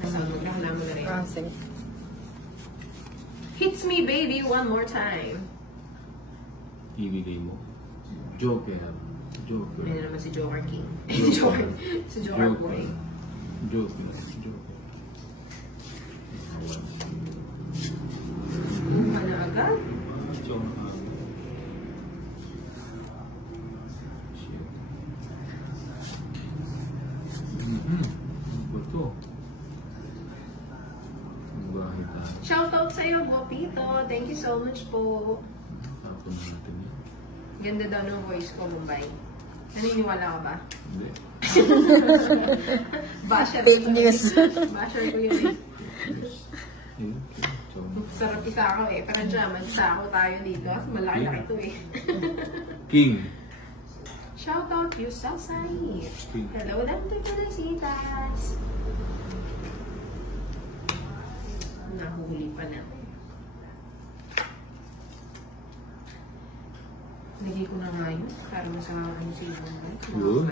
Nakahala mo na rin. Ah, sige. Hits me, baby, one more time. Ibigay mo. Joker. Joker. Ayun naman si Joker King. Joker. Si Joker Boy. Joker. Joker. Ano agad? Joker. Ito. Shoutout sa'yo, Guapito. Thank you so much po. Tapon natin yan. Ganda daw ng voice ko, Mumbai. Naniniwala ka ba? Hindi. Basher Fake ko news. Basher ko yun eh. So, Sarap isa ako eh. Pero dyan, mag-isa ako tayo dito. Malaki-laki ito eh. King. Shoutout you, Sasay. King. Hello, Dante Felicitas. Nahuhuli pa na. Lagay ko na nga yun. Para masama ano si Mumbai. Yun.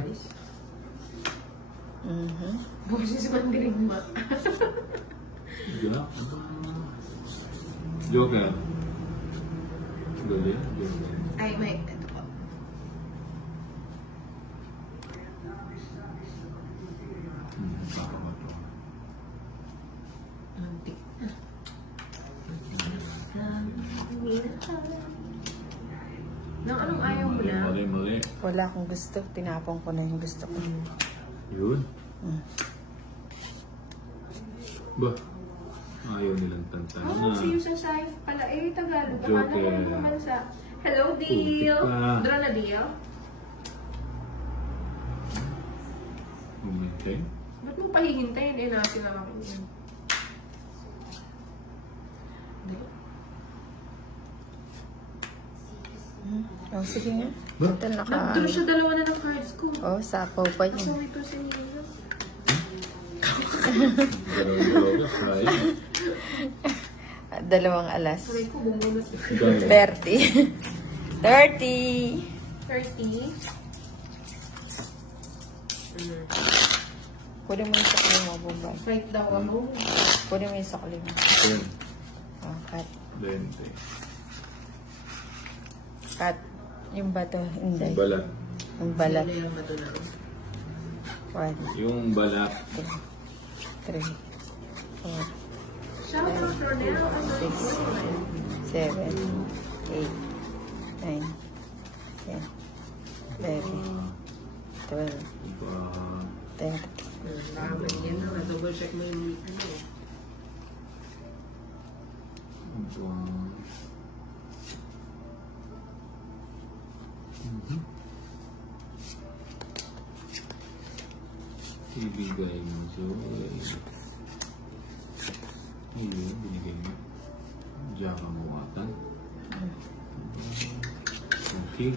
Boses mandirigma. Jack. Joker. Galing. Joker. Ay, may ito po. Antik. Nang anong ayaw mo na? Mali. Wala akong gusto. Tinapon ko na yung gusto ko. Yun. Ba? Ayaw nilang tantanan Oh, na. si Yusasay pala eh, Tagalog. Akala Joker. ko naman sa... Hello, Deal! Putik ka. Dra na, Deal? Bumintay. Ba't mo pahihintayin? Eh, natin lang ako yun. Oh, sige nga. Ba? Ito naka... Nag-draw siya dalawa na ng cards ko. Oh, sapaw pa So, yun. ito si Nina. Dalawang sayang. Dalawang alas. Sabi ko, bumunot. 30. 30. 30. Kunin mo yung sakli mo, Bombay. Fight daw ako. Kunin mo yung sakli mo. 10. Oh, cut. 20. Cut. Yung bato. Hindi. Yung balat. Yung balat. Sino yung bato na? 1, Yung balat. 2, 3, 4, Shout out Ronel. 6, 7, 8, 9, 10, 11, 12, 13. Nakabay yan na. Double check mo yung ano. Ibigay mo, Zoe. Ayun, binigay mo. Diyan ka muwatan. Okay.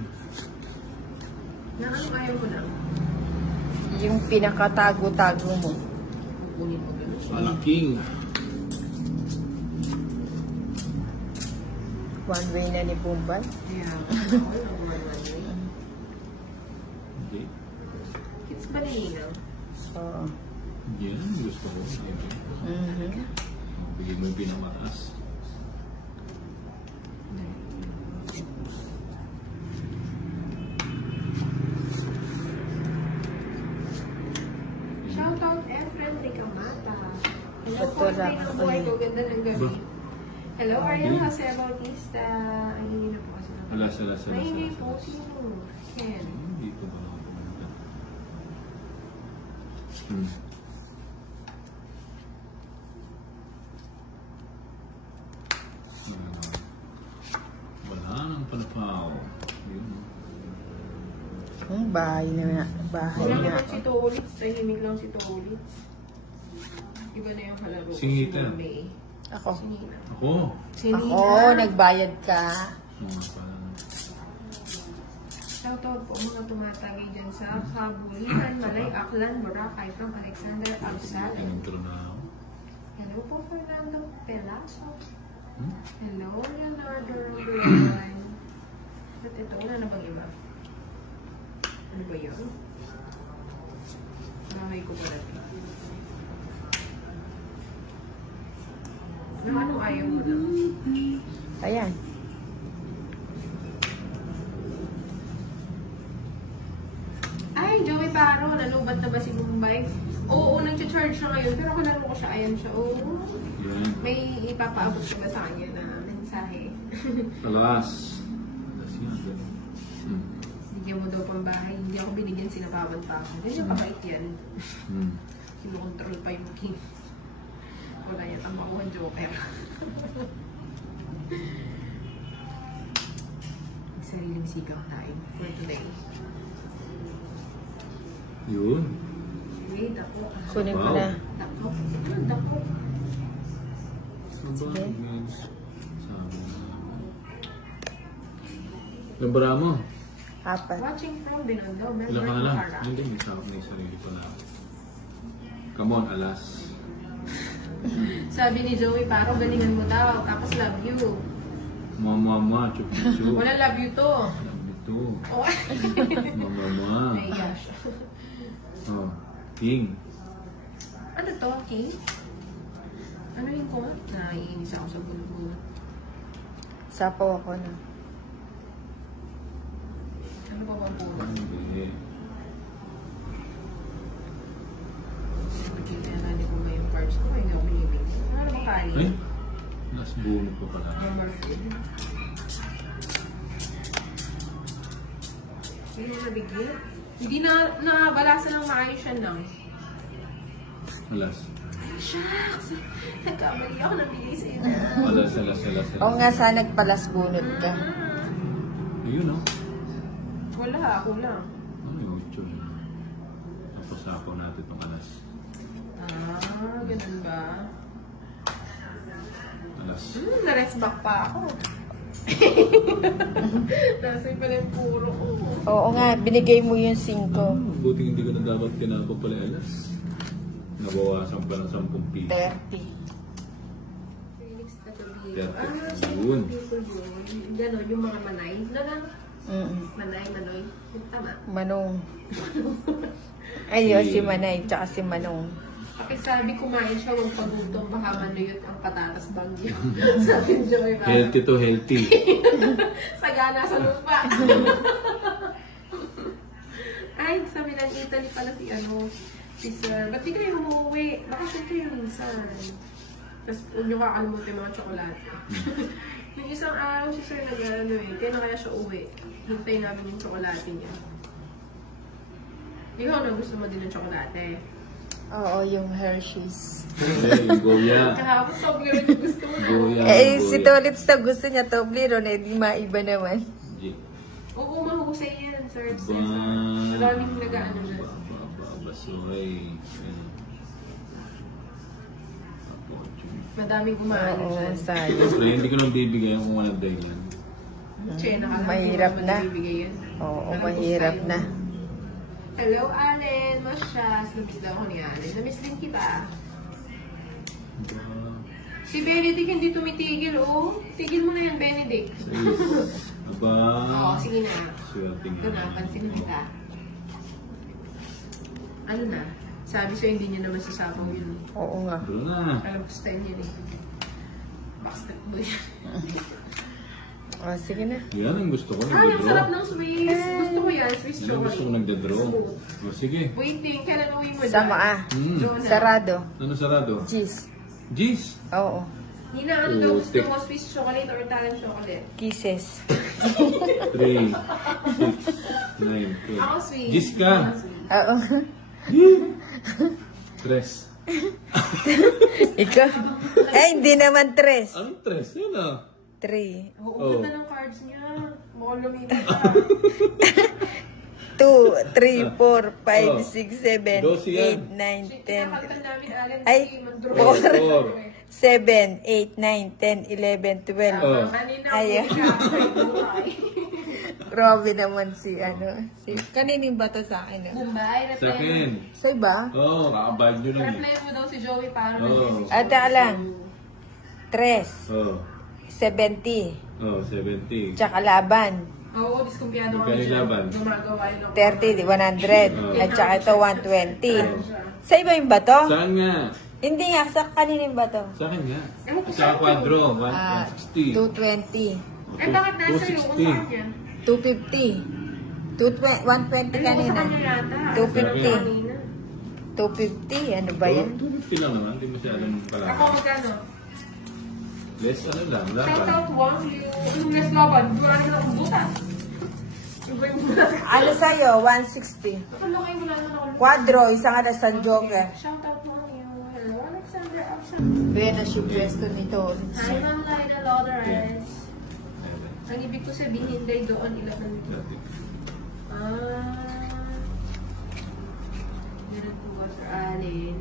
Na anong ayaw mo na? Yung pinakatago-tago mo. Kunin mo gano'n. Malaking. One way na ni Bombay. Kaya, ako lang one-way. Hindi. It's balinaw. Oo. Yan, gusto ko. Bigyan mo yung pinamataas. Shoutout Efren Ricamata. Hello Ba't po, wala Pinoy ka Boy pa ko. Ganda ng gabi. Ba? Hello, Ariel Jose Bautista. Ay, hindi na po kasi. Alas. Ay, hindi po. Sino? Ken. Dito ba ako pumunta? Wala nang panapaw. Yun. Bahay na. Bahay Wala na. naman si Tolitz. Tahimik lang si Tolitz. Iba na yung kalaro ko. Singita. Si May. Ako. Si Nina. Ako. Si Nina. Ako, nagbayad ka. Mga pala. Shoutout po mga tumatagay dyan sa Kabulihan, Malay, Aklan, Boracay from Alexander Absal. Intro na ako. Hello po, Fernando Pelaso. Hmm? Hello, Leonardo Ruan. Ba't ito? Wala na bang iba? Ano ba yun? Bahay ko pala. Anong ayaw mo na? Ayan. Ay, Joey Paro, nalubat na ba si Bombay? Oo, nag-charge siya ngayon, pero kalaro ko siya, ayan siya. Oo. Yan. May ipapaabot ka ba sa kanya na mensahe? Alas. Alas yan. Bigyan mo daw pang bahay. Hindi ako binigyan, sinabawan pa ako. Ganyan kabait yan. Kinukontrol pa yung king. Wala yan, ang makuha joker. Sariling sigaw tayo for today. Yun. Wait, ako. Kunin ko Wow. na. Dako. Dako. Sige. Yung bara mo? Apat. Watching from Binondo. Ilan ka na lang? Hindi, may sakap na yung sarili ko na. Come on, alas. Sabi ni Joey, parang galingan mo daw. Tapos love you. Mama, chup-chup. Wala love you to. Ito. Oh. Mama. Naiya siya. Oh, King. Ano to, King? Ano yun ko? Naiinis ako sa bulbul. Sapaw ako na. Ano ba bang puro? Hindi. Pagkikilala ko ba yung cards ko? Hindi ako binibig. Ano ba kali? Ay, last bunot ko pala. Number 4. Hindi na bigyan. Hindi na balasan ng maayos siya lang. Alas. Shucks! Nagkamali ako ng bigay sa'yo na. Alas. Oo nga, sana nagpalasbunot ka. Ayun, oh. Wala, ako lang. Ano yung ito? Tapos ako natin itong alas. Ah, ganun ba? Alas. Na-rest back pa ako. Nasa pala yung puro ko. Oo nga, binigay mo yung 5. Buti hindi ko na dapat kinabang pala alas. Nabawasan pa ng 10 piso. 30. Phoenix na tuloy. Perfect. Ah, Yun. Ganon, yung mga manay. Manay. Manoy. Tama. Manong. Ayun, si Manay, tsaka si Manong. Pakisabi kumain siya, huwag pagutom, baka manuyot ang patatas bagyo. Sabi ni Joey ba? Healthy to healthy. Sagana sa lupa. Ay, sa Milan, Italy pala si Sir. Ba't di kayo umuwi? Bakasyon kayo minsan. Tapos huwag niyo kakalimutin yung mga tsokolate. Yung isang araw si Sir nag-ano kaya na kaya siya uwi. Hintay namin yung tsokolate niya. Ikaw na gusto mo din ng tsokolate? Oo, yung Hershey's. Hey, Goya. Kahapon, Toblerone yung gusto mo na. Goya. Si Tolitz na gusto niya, Toblerone, di maiba naman. Oo, mahusay yan, Sir. Ba. Maraming nag-ano na. Basoy. Madaming kumain Oo, dyan. sayang. Siyempre, hindi ko nang bibigyan kung walang dahilan. Che, nakala Mahirap ko na. bibigay yan. Oo, Parang mahirap gusto na. yun. Hello, Allen. Masyas. Namiss daw ako ni Allen. Namiss din kita. Si Benedict hindi tumitigil, oh. Tigil mo na yan, Benedict. Aba. Oo, sige na. Swerte nga. Ito na, pansinin kita. Ano na? Sabi sa'yo, hindi niya naman sasabaw yun. Oo nga. Bro na. Alam ko style niya eh. Basketball yan. O, sige na. Yan ang gusto ko. Ay, ang sarap Nagdadraw. ng Swiss. Gusto ko yan, Swiss Yan ang gusto ko chocolate. nagdadraw. Smooth. O sige. Waiting, kailan uwi mo dyan? Sama Jonah. Sarado. Ano sarado? Cheese. Jeez. Oo. Nina, ano daw gusto Putik. mo? Swiss chocolate or Italian chocolate? Kisses. 3, 6, 9, 10. Ako sweet. Jeez ka. Ako sweet. Oo. 3. Ikaw. Hindi naman 3. Anong 3? Yan ah. 3. Oo, ganda ng cards niya. Mukhang lumipat ka. 2, 3, 4, 5, Oh. 6, 7, 12 yan. 8, 9, Shit, 10, kinakanta namin, Alan. Ay, Kasi mandro- 4. 7, 8, 9, 10, 11, 12. Oh. Kanina, Ayan. buhay. Grabe naman kanining ba to sa akin? Bombay, Sa akin. Sa iba? Oo, kakabad nyo lang eh. Reply mo daw si Joey para Oo. Ata lang. 3, Oo. 70, Oh, 70. tsaka laban. Oo, diskumpiyado Magkano kami siya. laban? Gumagawa yun ako. 30, 100. At saka ito, 120. Sa iba yung bato? Saan nga? Hindi nga, sa kaninin bato? Sa akin nga. Ewan ko Sa quadro, Ah, 160. 220. Eh, bakit nasa iyo? Kung saan yan? 250. 120 Ano ko sa kanina. kanya yata? 250. Kanina. 250, ano ba yan? 250 lang naman, hindi masyadong Ako pala. magkano? Less ano lang, Shout laban. out Wang Liu. Yung less laban, marami na akong butas. Iba yung butas. Ano sa'yo? 160. Nakalaki mo lang naman ako. Quadro, isa nga na sa Joker. Shout out Wang Liu. Hello, Alexander Alexander. Buena siya pwesto nito. Hi, Ma'am Laida Lodores. Ang ibig ko sabihin, day doon, ilaban dito. Meron po ba, Sir Allen?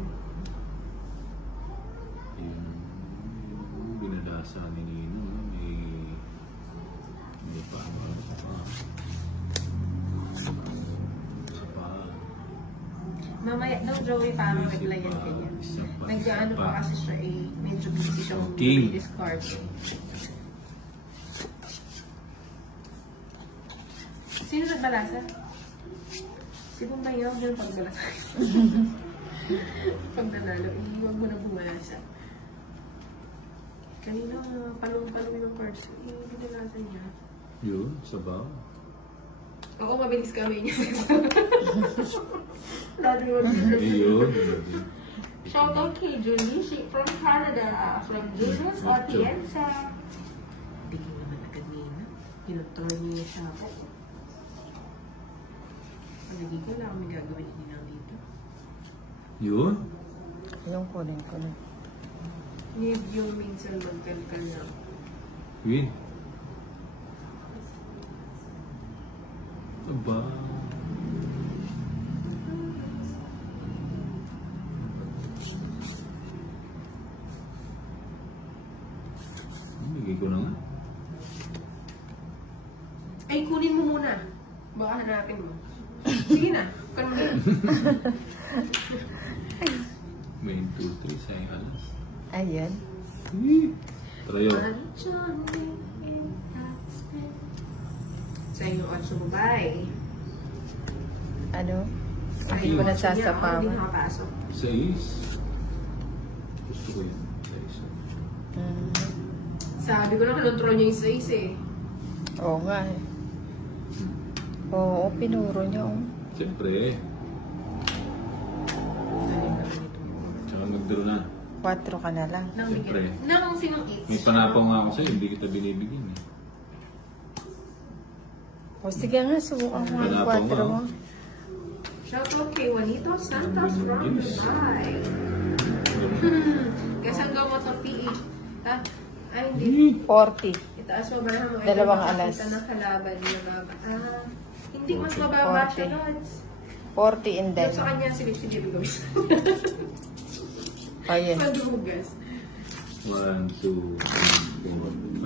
Yung binadasa ni Nino, may pa. Isa pa. Mamaya daw, Joey, parang replyan ka niya. Nag-ano pa kasi siya eh, medyo busy siyang King. discard. Sino nagbalasa? Si Bumbayaw, yun pagbalasa. Pag nanalo, huwag mo na bumalasa. Kanina, palong-palong yung cards. Binalasa niya. Yun, sabaw. Oo, mabilis kami niya. Lagi mo Yun. Shout out kay Julie, she from Canada, from Julius Atienza. Bigyan naman agad nina. Pinutor niya siya ako. Hindi ko lang may gagawin nilang dito. Yun? Yung kunin ko na. Need yung minsan magkalkal lang. Win. Aba. Bigay ko na nga. Ay, kunin mo muna. Baka hanapin mo. Sige na. Kunin mo na. Main 2-3 sa yung alas. Ayan. Trayo. Sa inyo, Otso Mubay. Ano? Hindi ko Hindi nasasapawan. nakapasok. 6. Gusto ko yun. 6. Sabi ko na, kinontrol niya yung size eh. Oo nga eh. Oo, pinuro niya. Oh. Siyempre. Tsaka mag-draw na. 4 ka na lang. Nang Siyempre. bigyan. Nang sinong eats. May panapaw nga ako sa'yo, hindi kita binibigyan eh. O sige nga, subukan ko ang 4 mo. Shout out kay Juanito Santos from Dubai. Kasanggaw mo to PH. Ay, hindi. 40. Itaas mo ba mo? Dalawang alas. Makakita ng kalaban niya baba. Hindi mas mababa siya, 40. Lods. 40 and then. Doon sa kanya, silip-silip gawin. Ayan. Pandugas. 1, 2, 3, 4.